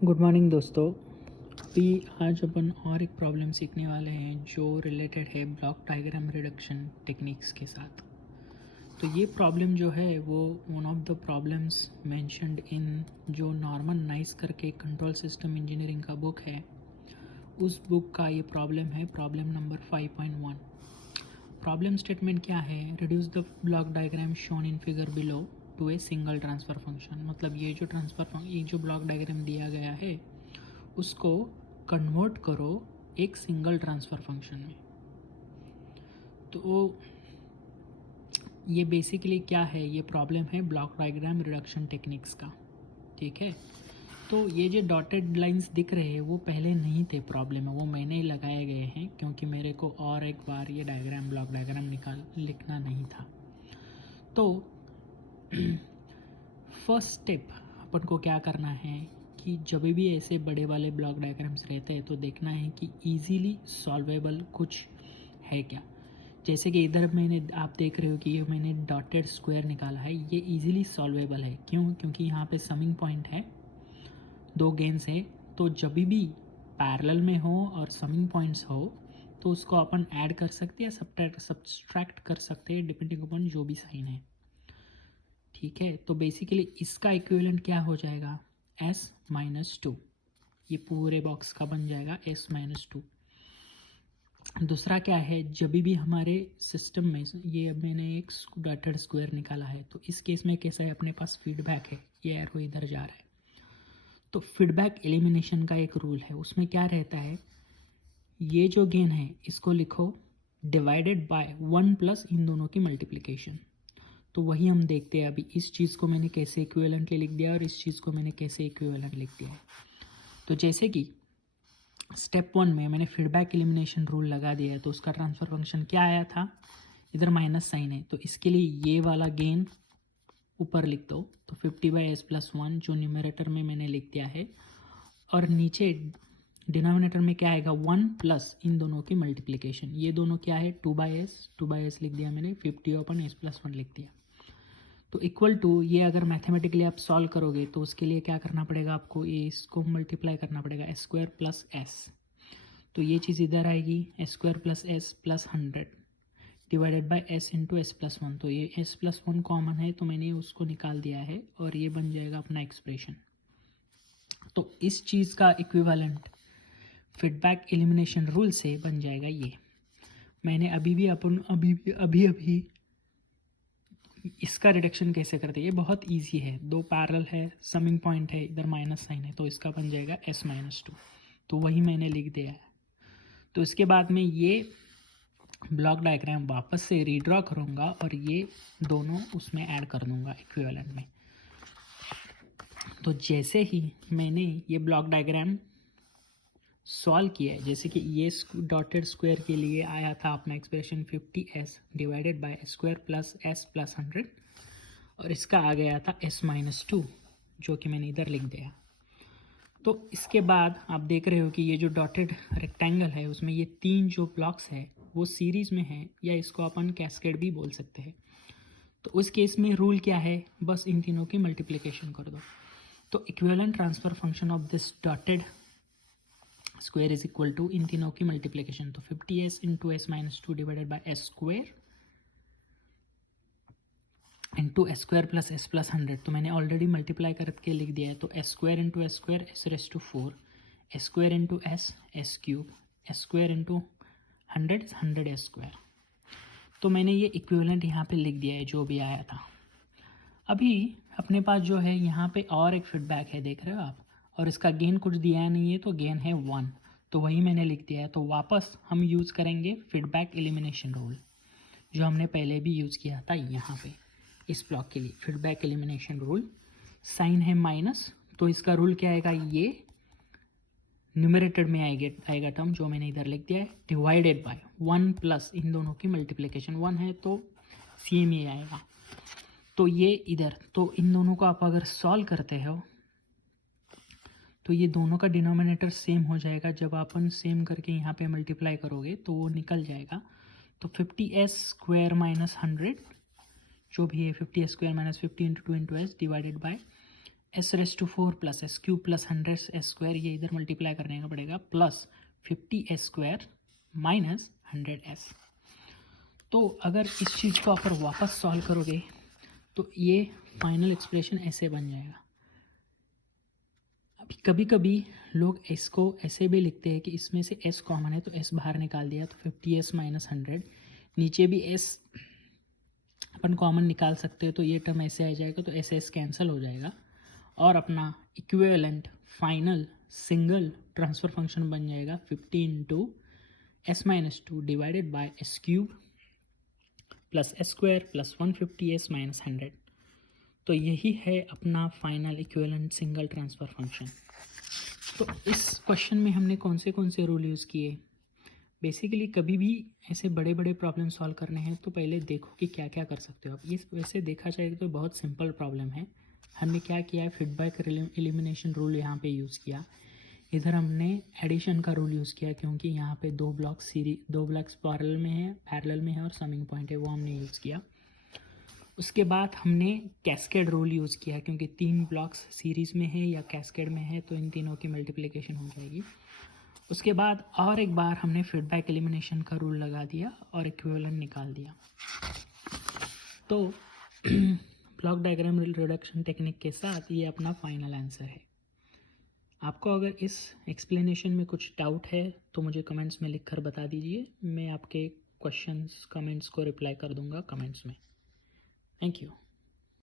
Good morning दोस्तों। अभी आज अपन और एक प्रॉब्लम सीखने वाले हैं जो रिलेटेड है ब्लॉक डायग्राम रिडक्शन टेक्निक्स के साथ। तो ये प्रॉब्लम जो है वो one of the problems mentioned in जो नॉर्मन नाइस करके कंट्रोल सिस्टम इंजीनियरिंग का बुक है, उस बुक का ये प्रॉब्लम है, प्रॉब्लम नंबर 5.1। प्रॉब्लम स्टेटमेंट क्या है? Reduce the block diagram shown in figure below to a single transfer function. मतलब ये जो ब्लॉक डायग्राम दिया गया है उसको कन्वर्ट करो एक सिंगल ट्रांसफ़र फंक्शन में। तो ये बेसिकली क्या है? ये प्रॉब्लम है ब्लॉक डायग्राम रिडक्शन टेक्निक्स का। ठीक है, तो ये जो डॉटेड लाइंस दिख रहे हैं वो पहले नहीं थे प्रॉब्लम में, वो मैंने ही लगाए गए हैं क्योंकि मेरे को और एक बार ये ब्लॉक डायग्राम लिखना नहीं था। तो फर्स्ट स्टेप अपन को क्या करना है कि जब भी ऐसे बड़े वाले ब्लॉक डायग्राम्स रहते हैं तो देखना है कि इजीली सॉल्वेबल कुछ है क्या। जैसे कि इधर आप देख रहे हो कि ये मैंने डॉटेड स्क्वायर निकाला है, ये इजीली सॉल्वेबल है। क्यों? क्योंकि यहाँ पे समिंग पॉइंट है, दो गेन्स है, तो जब भी पैरेलल में हो और समिंग पॉइंट्स हो तो उसको अपन ऐड कर सकते हैं या सब्सट्रैक्ट कर सकते हैं डिपेंडिंग अपॉन जो भी साइन है। ठीक है, तो बेसिकली इसका इक्विवेलेंट क्या हो जाएगा? s-2। ये पूरे बॉक्स का बन जाएगा s-2। दूसरा क्या है, जब भी हमारे सिस्टम में ये अब मैंने एक डॉटेड स्क्वायर निकाला है, तो इस केस में कैसा है, अपने पास फीडबैक है, ये एरो इधर जा रहा है। तो फीडबैक एलिमिनेशन का एक रूल है, उसमें क्या रहता है, ये जो गेन है इसको लिखो डिवाइडेड बाय 1 प्लस इन दोनों की मल्टीप्लिकेशन। तो वही हम देखते हैं अभी, इस चीज़ को मैंने कैसे इक्विवेलेंटली लिख दिया और इस चीज़ को मैंने कैसे इक्विवेलेंट लिख दिया है। तो जैसे कि स्टेप 1 में मैंने फीडबैक एलिमिनेशन रूल लगा दिया है, तो उसका ट्रांसफ़र फंक्शन क्या आया था, इधर माइनस साइन है, तो इसके लिए ये वाला गेन ऊपर लिख दो, तो 50/s+1 जो न्यूमरेटर में मैंने लिख दिया है, और नीचे डिनोमिनेटर में क्या आएगा, 1 प्लस इन दोनों की मल्टीप्लिकेशन। ये दोनों क्या है, 2/s लिख दिया मैंने, 50/s+1 लिख दिया। तो इक्वल टू, ये अगर मैथमेटिकली आप सॉल्व करोगे तो उसके लिए क्या करना पड़ेगा आपको, ये इसको मल्टीप्लाई करना पड़ेगा s² + s। तो ये चीज़ इधर आएगी, s² + s + 100 divided by s × s+1। तो ये s+1 कॉमन है तो मैंने उसको निकाल दिया है और ये बन जाएगा अपना एक्सप्रेशन। तो इस चीज़ का इक्विवेलेंट फीडबैक एलिमिनेशन रूल से बन जाएगा ये। मैंने अभी इसका रिडक्शन कैसे करते हैं, ये बहुत इजी है। दो पैरेलल है, समिंग पॉइंट है, इधर माइनस साइन है, तो इसका बन जाएगा s-2। तो वही मैंने लिख दिया है। तो इसके बाद में ये ब्लॉक डायग्राम वापस से रीड्रॉ करूँगा और ये दोनों उसमें ऐड कर दूँगा इक्विवेलेंट में। तो जैसे ही मैंने ये ब्लॉक डायग्राम सॉल्व किया है, जैसे कि ये डॉटेड स्क्वायर के लिए आया था अपना expression 50s divided by s² + s + 100, और इसका आ गया था s-2 जो कि मैंने इधर लिख दिया। तो इसके बाद आप देख रहे हो कि ये जो डॉटेड रेक्टेंगल है उसमें ये तीन जो ब्लॉक्स है वो सीरीज़ में है, या इसको अपन कैस्केड भी बोल सकते हैं। तो उस केस में रूल क्या है, बस इन तीनों की मल्टीप्लिकेशन कर दो। तो equivalent transfer function of this dotted square is equal to इन तीनों की मल्टीप्लिकेशन, तो 50s × s-2 divided by s² into s² + s + 100। तो मैंने ऑलरेडी मल्टीप्लाई करके लिख दिया है, तो s² × s² s⁻⁴, s² × s s³, s² × 100 s²। तो मैंने ये इक्विवेलेंट यहाँ पे लिख दिया है जो भी आया था। अभी अपने पास जो है यहाँ पे और एक फीडबैक है, देख रहे हो आप, और इसका गेन कुछ दिया नहीं है, तो गेन है 1, तो वही मैंने लिख दिया है। तो वापस हम यूज़ करेंगे फीडबैक एलिमिनेशन रूल जो हमने पहले भी यूज़ किया था यहाँ पे इस ब्लॉक के लिए। फीडबैक एलिमिनेशन रूल, साइन है माइनस, तो इसका रूल क्या आएगा, ये न्यूमरेटर में आएगा टर्म जो मैंने इधर लिख दिया है, डिवाइडेड बाय 1 प्लस इन दोनों की मल्टीप्लिकेशन, 1 है तो सेम ही आएगा। तो ये इधर, तो इन दोनों को आप अगर सॉल्व करते हो तो ये दोनों का डिनोमिनेटर सेम हो जाएगा। जब अपन सेम करके यहाँ पे मल्टीप्लाई करोगे तो वो निकल जाएगा। तो 50s² - 100 जो भी है, 50s² - 50 × 2 × s divided by s⁴ plus S cube plus 100 S square, ये इधर मल्टीप्लाई करने का पड़ेगा, plus 50 S square minus 100 S. तो अगर इस चीज़ को आप वापस सॉल्व करोगे तो ये फाइनल एक्सप्रेशन ऐसे बन जाएगा। अभी कभी कभी लोग एस को ऐसे भी लिखते हैं कि इसमें से एस कॉमन है तो एस बाहर निकाल दिया तो 50s माइनस 100, नीचे भी एस अपन कॉमन निकाल सकते हो तो ये टर्म ऐसे आ जाएगा, तो एस एस कैंसिल हो जाएगा और अपना equivalent final single transfer function बन जाएगा 50 into S minus 2 divided by S cube plus S square plus 150s minus 100। तो यही है अपना final equivalent single transfer function. तो इस क्वेश्चन में हमने कौन से रूल यूज़ किए? बेसिकली कभी भी ऐसे बड़े बड़े प्रॉब्लम सॉल्व करने हैं तो पहले देखो कि क्या क्या कर सकते हो आप। ये वैसे देखा जाए तो बहुत सिंपल प्रॉब्लम है। हमने क्या किया है, फीडबैक एलिमिनेशन रूल यहाँ पे यूज़ किया। इधर हमने एडिशन का रूल यूज़ किया क्योंकि यहाँ पे दो ब्लॉक्स पैरेलल में है और समिंग पॉइंट है, वो हमने यूज़ किया। उसके बाद हमने कैस्केड रूल यूज़ किया क्योंकि 3 ब्लॉक्स सीरीज़ में है या कैस्केड में है तो इन तीनों की मल्टीप्लिकेशन हो जाएगी। उसके बाद और एक बार हमने फीडबैक एलिमिनेशन का रूल लगा दिया और इक्विवेलेंट निकाल दिया। तो ब्लॉक डायग्राम रिडक्शन टेक्निक के साथ ये अपना फाइनल आंसर है। आपको अगर इस एक्सप्लेनेशन में कुछ डाउट है तो मुझे कमेंट्स में लिखकर बता दीजिए, मैं आपके क्वेश्चंस कमेंट्स को रिप्लाई कर दूंगा कमेंट्स में। Thank you.